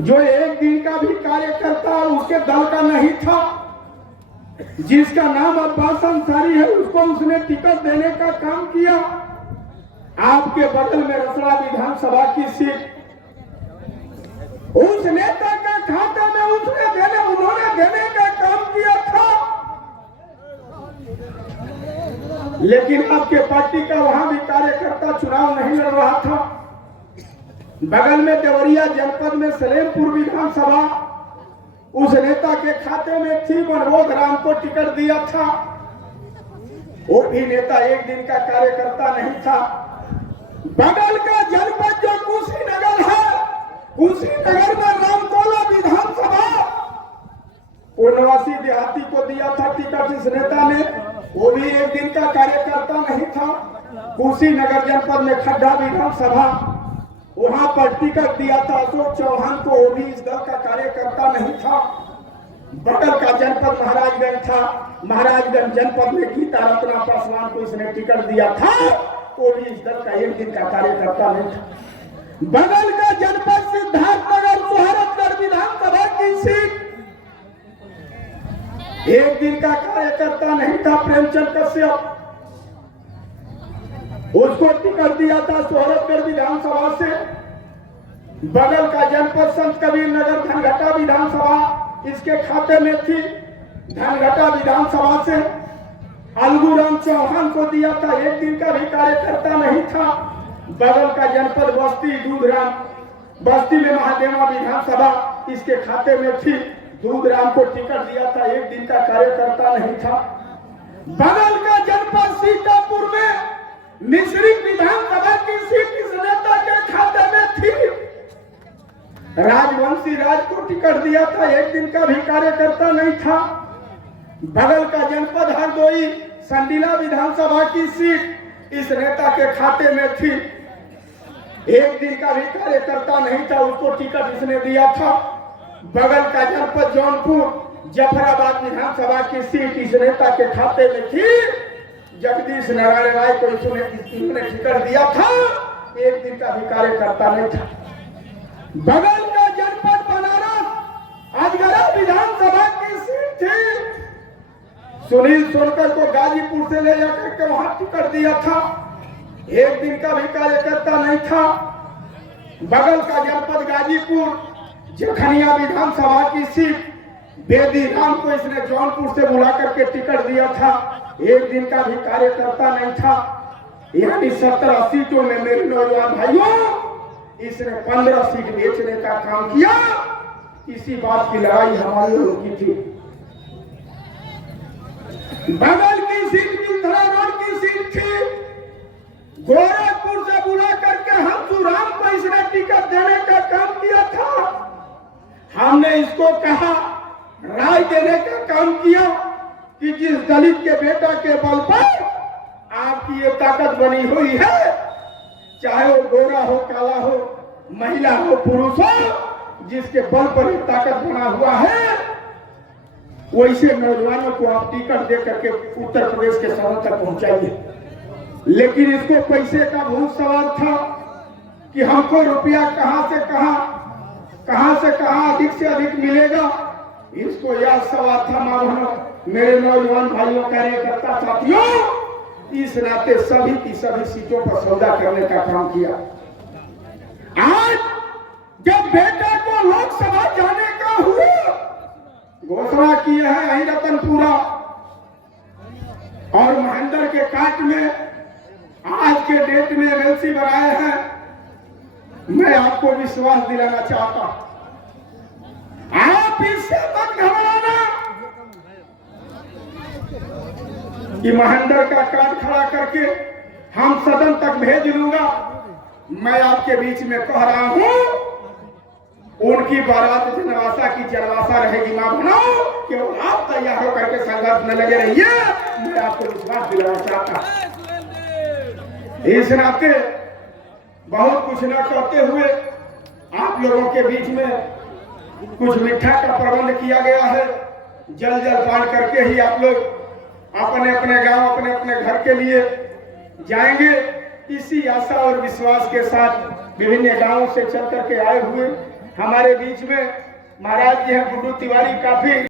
जो एक दिन का भी कार्यकर्ता उसके दल का नहीं था, जिसका नाम अब्बास अंसारी है, उसको उसने टिकट देने का काम किया। आपके बगल में रसड़ा विधानसभा की सीट उस नेता के खाते में उन्होंने देने का काम किया था, लेकिन आपके पार्टी का वहां भी कार्यकर्ता चुनाव नहीं लड़ रहा था। बगल में देवरिया जनपद में सलेमपुर विधानसभा उस नेता के खाते में थी, मनोज राम को टिकट दिया था। वो भी नेता एक दिन का कार्यकर्ता नहीं था। बगल का जनपद जो कुशीनगर है, कुशीनगर में रामकोला विधानसभा पूर्णवासी देहाती को दिया था टिकट इस नेता ने, वो भी एक दिन का कार्यकर्ता नहीं था। कुशीनगर जनपद में खड्डा विधानसभा, वहां पर टिकट दिया था अशोक चौहान को, वो भी इस दल का कार्यकर्ता नहीं था। बगल का जनपद महाराजगंज था, महाराजगंज जनपद में गीता रत्ना पासवान को इसने टिकट दिया था, वो भी इस दल का एक दिन का कार्यकर्ता नहीं था। बगल का जनपद सिद्धार्थनगर सोहरतगढ़ विधानसभा की सीट एक दिन का कार्यकर्ता नहीं था, प्रेमचंद कश्यप, उसको टिकट दिया था सोहरतगढ़ विधानसभा से। बगल का जनपद संत कबीर नगर धनघटा विधानसभा इसके खाते में थी, धनघटा विधानसभा से अलगूराम चौहान को दिया था, एक दिन का भी कार्यकर्ता नहीं था। बगल का जनपद बस्ती दूधराम, बस्ती में महादेवा विधानसभा इसके खाते में थी, दूधराम को टिकट दिया था, एक दिन का कार्यकर्ता नहीं था। बगल का जनपद सीतापुर में मिश्रिक विधानसभा की सीट इस नेता के खाते में थी, राजवंशी राज को टिकट दिया था, एक दिन का भी कार्यकर्ता नहीं था। बगल का जनपद हरदोई संडीला विधानसभा की सीट इस नेता के खाते में थी, एक दिन का भी कार्यकर्ता नहीं था, उसको टिकट इसने दिया था। बगल का जनपद जौनपुर जफराबाद विधानसभा की सीट इस नेता के खाते में थी, जगदीश नारायण राय को इसने टिकट दिया था, एक दिन का भी कार्यकर्ता नहीं था। बगल का जनपद बनारस अजगरा विधानसभा की सीट थी, सुनील सोनकर को गाजीपुर से ले जाकर के वहां टिकट दिया था, एक दिन का भी कार्यकर्ता नहीं था। बगल का जनपद गाजीपुर जखनिया विधानसभा की सीट बेदी राम को इसने जौनपुर से बुला करके टिकट दिया था, एक दिन का भी कार्यकर्ता नहीं था। यानी 17 सीटों में मेरे नौजवान भाइयों इसने 15 सीट बेचने का काम किया। इसी बात की लड़ाई हमारी लोगों की थी। बगल की सीट बिंदरा रोड की सीट थी, गोरखपुर से बुला करके हंसुराम को इसने टिकट देने का काम किया था। हमने इसको कहा, राय देने का काम किया कि जिस दलित के बेटा के बल पर आपकी ये ताकत बनी हुई है, चाहे वो गोरा हो, काला हो, महिला हो, पुरुष हो, जिसके बल पर ये ताकत बना हुआ है, वैसे नौजवानों को आप टिकट दे करके उत्तर प्रदेश के सदन तक पहुंचाइए। लेकिन इसको पैसे का बहुत सवाल था कि हमको रुपया कहां से कहां अधिक से अधिक मिलेगा। इसको यह सवाल था। मानो मेरे नौजवान भाइयों, कार्यकर्ता साथियों, इस नाते सभी की सभी सीटों पर सौदा करने का काम किया। आज जब बेटा को लोकसभा जाने का हुआ, घोषणा किए हैं अही रतनपुरा और महेंद्र के काट में आज के डेट में एमएलसी बनाए हैं। मैं आपको विश्वास दिलाना चाहता हूं, आप इससे मत घबराना कि महेंद्र का काट खड़ा करके हम सदन तक भेज लूंगा। मैं आपके बीच में कह रहा हूं, उनकी बारात जनवासा की जनवासा रहेगी। मां बनाओ केवल आप तैयार होकर के संघर्ष में लगे रहिए। मैं आपको विश्वास दिलाना चाहता हूं। इस नाते बहुत कुछ न कहते हुए आप लोगों के बीच में कुछ मीठा का प्रबंध किया गया है। जल जलपान करके ही आप लोग अपने अपने गांव, अपने अपने घर के लिए जाएंगे। इसी आशा और विश्वास के साथ विभिन्न गांवों से चल करके आए हुए हमारे बीच में महाराज जी हैं गुड्डू तिवारी, काफी